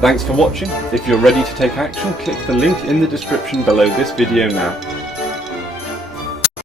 Thanks for watching. If you're ready to take action, click the link in the description below this video now.